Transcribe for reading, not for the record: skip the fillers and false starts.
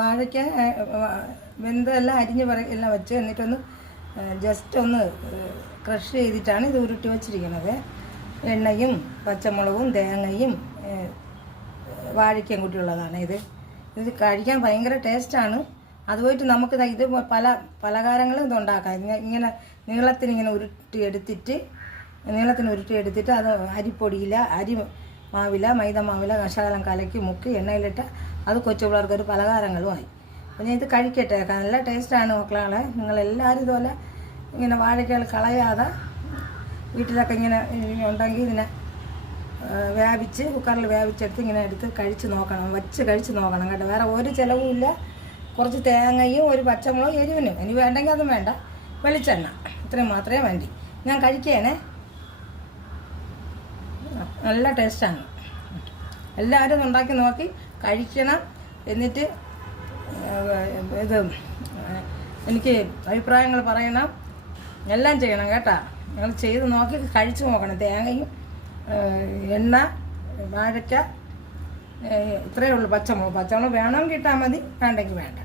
വാഴയ്ക്ക വെന്തെല്ലാം അരിഞ്ഞ് എല്ലാം വെച്ച് എന്നിട്ടൊന്ന് ജസ്റ്റ് ഒന്ന് ക്രഷ് ചെയ്തിട്ടാണ് ഇത് ഉരുട്ടി വച്ചിരിക്കുന്നത്. എണ്ണയും പച്ചമുളകും തേങ്ങയും വാഴയ്ക്കയും കൂട്ടിയുള്ളതാണ് ഇത് കഴിക്കാൻ ഭയങ്കര ടേസ്റ്റാണ്. അതുപോയിട്ട് നമുക്ക് ഇത് പലഹാരങ്ങളും ഇതുണ്ടാക്കാം. ഇങ്ങനെ നീളത്തിന് ഉരുട്ടിയെടുത്തിട്ട് അത് അരിപ്പൊടിയില്ല, മാവില, മൈദ മാവില, കഷായം കലക്കി മുക്കി എണ്ണയിലിട്ട് അത് കൊച്ചു പിള്ളേർക്ക് ഒരു പലഹാരങ്ങളുമായി. അപ്പോൾ ഞാൻ ഇത് കഴിക്കട്ടെ. നല്ല ടേസ്റ്റാണ് മക്കളെ. നിങ്ങളെല്ലാവരും ഇതുപോലെ ഇങ്ങനെ വാഴയ്ക്കകൾ കളയാതെ വീട്ടിലൊക്കെ ഇങ്ങനെ ഉണ്ടെങ്കിൽ ഇതിനെ കുക്കറിൽ വേവിച്ചെടുത്ത് ഇങ്ങനെ എടുത്ത് കഴിച്ച് നോക്കണം, കഴിച്ച് നോക്കണം കേട്ടോ. വേറെ ഒരു ചിലവും ഇല്ല. കുറച്ച് തേങ്ങയും ഒരു പച്ചമുളകും എരിവിനും, ഇനി വേണ്ടെങ്കിൽ അതും വേണ്ട, വെളിച്ചെണ്ണ ഇത്രയും മാത്രമേ വേണ്ടി. ഞാൻ കഴിക്കേണേ. നല്ല ടേസ്റ്റാണ്. എല്ലാവരും ഉണ്ടാക്കി നോക്കി കഴിക്കണം. എന്നിട്ട് എനിക്ക് അഭിപ്രായങ്ങൾ പറയണം, എല്ലാം ചെയ്യണം കേട്ടോ. നിങ്ങൾ ചെയ്ത് നോക്കി കഴിച്ച് നോക്കണം. തേങ്ങയും എണ്ണ, വാഴയ്ക്ക, ഇത്രയേ ഉള്ളൂ. പച്ചമുളക് വേണമെങ്കിൽ ഇട്ടാൽ മതി, വേണ്ടെങ്കിൽ വേണ്ട.